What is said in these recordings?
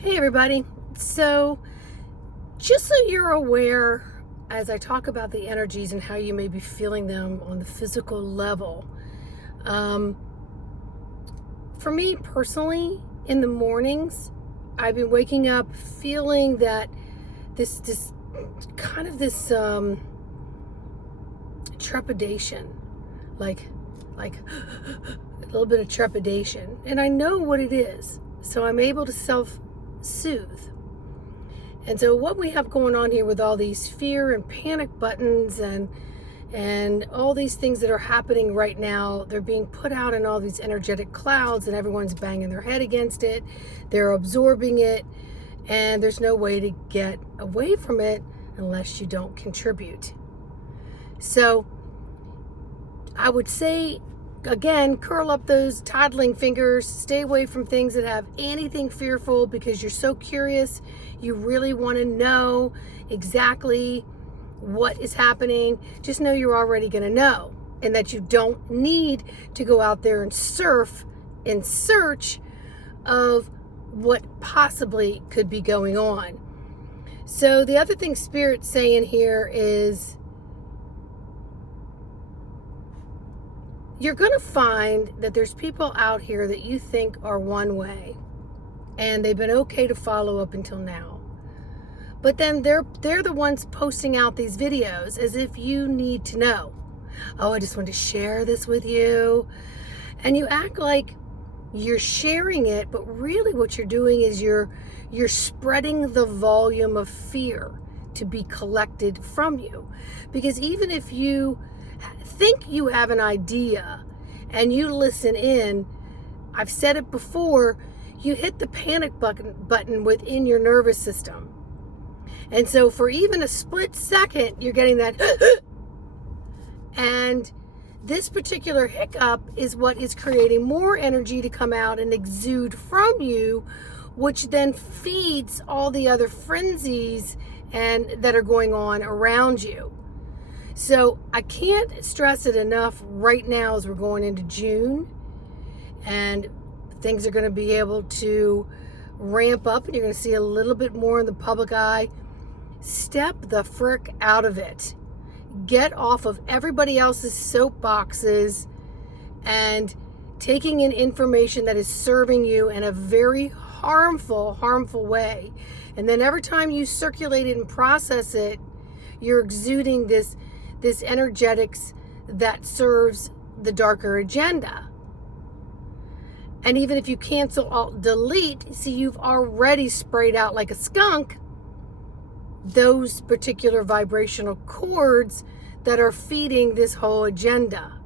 Hey everybody. So, just so you're aware, as I talk about the energies and how you may be feeling them on the physical level, um, for me personally, in the mornings, I've been waking up feeling that this kind of this trepidation, like like a little bit of trepidation, and I know what it is, so I'm able to self-soothe. And so what we have going on here with all these fear and panic buttons and all these things that are happening right now, they're being put out in all these energetic clouds and everyone's banging their head against it. They're absorbing it, and there's no way to get away from it unless you don't contribute. So I would say, again, curl up those toddling fingers, stay away from things that have anything fearful, because you're so curious. You really want to know exactly what is happening. Just know you're already going to know, and that you don't need to go out there and surf in search of what possibly could be going on. So the other thing Spirit's saying here is, you're going to find that there's people out here that you think are one way, and they've been okay to follow up until now. But then they're the ones posting out these videos as if you need to know. Oh, I just want to share this with you. And you act like you're sharing it, but really what you're doing is you're spreading the volume of fear to be collected from you. Because even if you think you have an idea and you listen in, I've said it before, you hit the panic button within your nervous system. And so for even a split second, you're getting that and this particular hiccup is what is creating more energy to come out and exude from you, which then feeds all the other frenzies and that are going on around you. So I can't stress it enough right now as we're going into June, and things are going to be able to ramp up, and you're going to see a little bit more in the public eye. Step the frick out of it. Get off of everybody else's soapboxes and taking in information that is serving you in a very harmful way. And then every time you circulate it and process it, you're exuding this energetics that serves the darker agenda. And even if you cancel, alt, delete, see, you've already sprayed out like a skunk those particular vibrational cords that are feeding this whole agenda.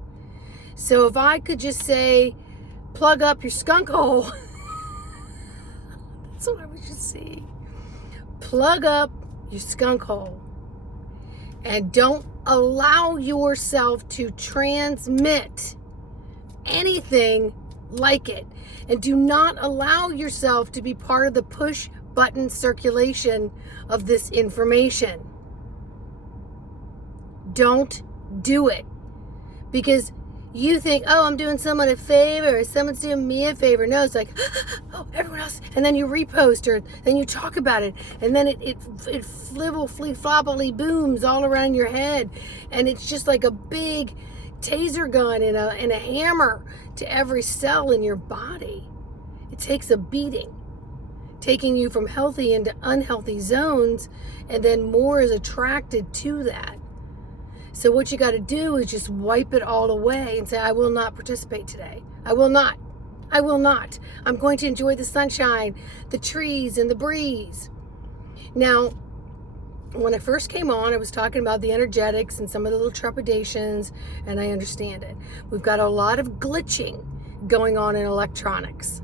So if I could just say, plug up your skunk hole, that's what I was just saying. Plug up your skunk hole. And don't allow yourself to transmit anything like it. And do not allow yourself to be part of the push button circulation of this information. Don't do it. Because you think, oh, I'm doing someone a favor, or someone's doing me a favor. No, it's like, oh, everyone else. And then you repost, or then you talk about it, and then it flobbly booms all around your head, and it's just like a big taser gun and a hammer to every cell in your body. It takes a beating, taking you from healthy into unhealthy zones, and then more is attracted to that. So what you got to do is just wipe it all away and say, I will not participate today. I will not. I'm going to enjoy the sunshine, the trees, and the breeze. Now, when I first came on, I was talking about the energetics and some of the little trepidations, and I understand it. We've got a lot of glitching going on in electronics.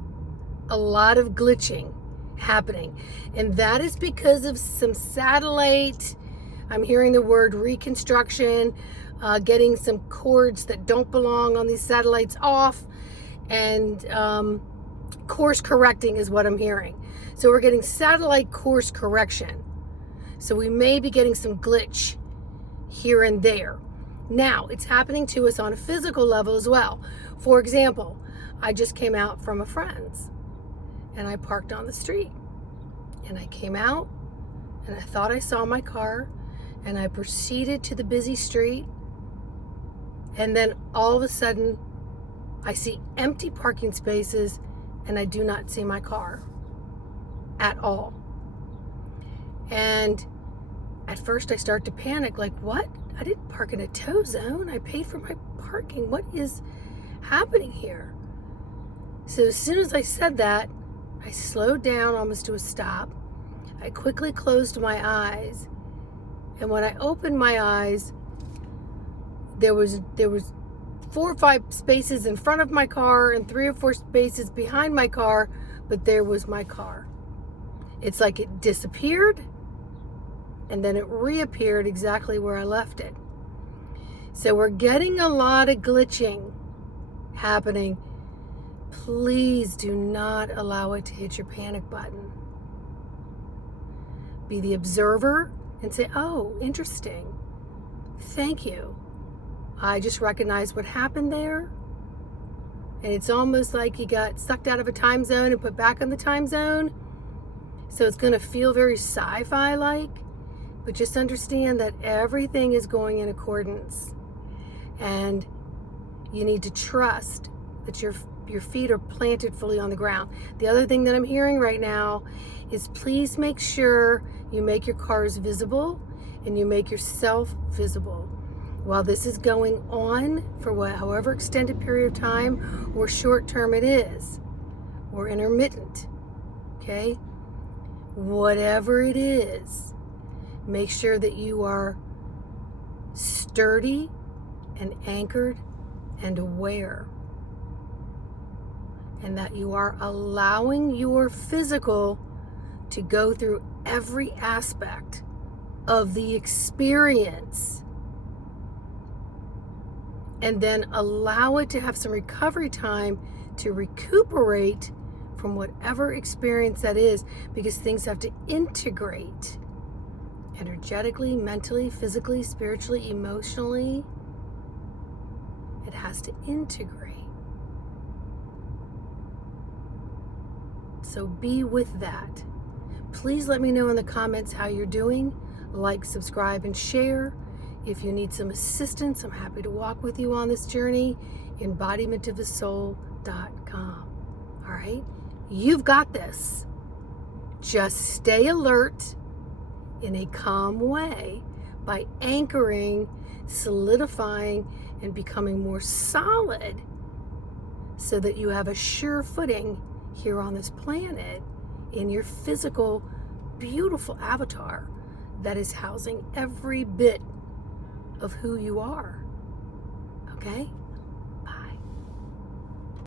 A lot of glitching happening. And that is because of some satellite, I'm hearing the word reconstruction, getting some cords that don't belong on these satellites off, and course correcting is what I'm hearing. So we're getting satellite course correction. So we may be getting some glitch here and there. Now, it's happening to us on a physical level as well. For example, I just came out from a friend's and I parked on the street. And I came out and I thought I saw my car, and I proceeded to the busy street. And then all of a sudden, I see empty parking spaces and I do not see my car at all. And at first I start to panic, like, what? I didn't park in a tow zone. I paid for my parking. What is happening here? So as soon as I said that, I slowed down almost to a stop. I quickly closed my eyes. And when I opened my eyes, there was 4 or 5 spaces in front of my car and 3 or 4 spaces behind my car, but there was my car. It's like it disappeared and then it reappeared exactly where I left it. So we're getting a lot of glitching happening. Please do not allow it to hit your panic button. Be the observer and say, oh, interesting. Thank you. I just recognized what happened there. And it's almost like you got sucked out of a time zone and put back in the time zone. So it's going to feel very sci-fi like. But just understand that everything is going in accordance. And you need to trust that your feet are planted fully on the ground. The other thing that I'm hearing right now is please make sure you make your cars visible and you make yourself visible. While this is going on for however extended period of time or short term it is, or intermittent, okay? Whatever it is, make sure that you are sturdy and anchored and aware, and that you are allowing your physical to go through every aspect of the experience, and then allow it to have some recovery time to recuperate from whatever experience that is, because things have to integrate energetically, mentally, physically, spiritually, emotionally. It has to integrate. So be with that. Please let me know in the comments how you're doing. Like, subscribe, and share. If you need some assistance, I'm happy to walk with you on this journey. embodimentofthesoul.com. All right? You've got this. Just stay alert in a calm way by anchoring, solidifying, and becoming more solid so that you have a sure footing here on this planet in your physical, beautiful avatar that is housing every bit of who you are. Okay?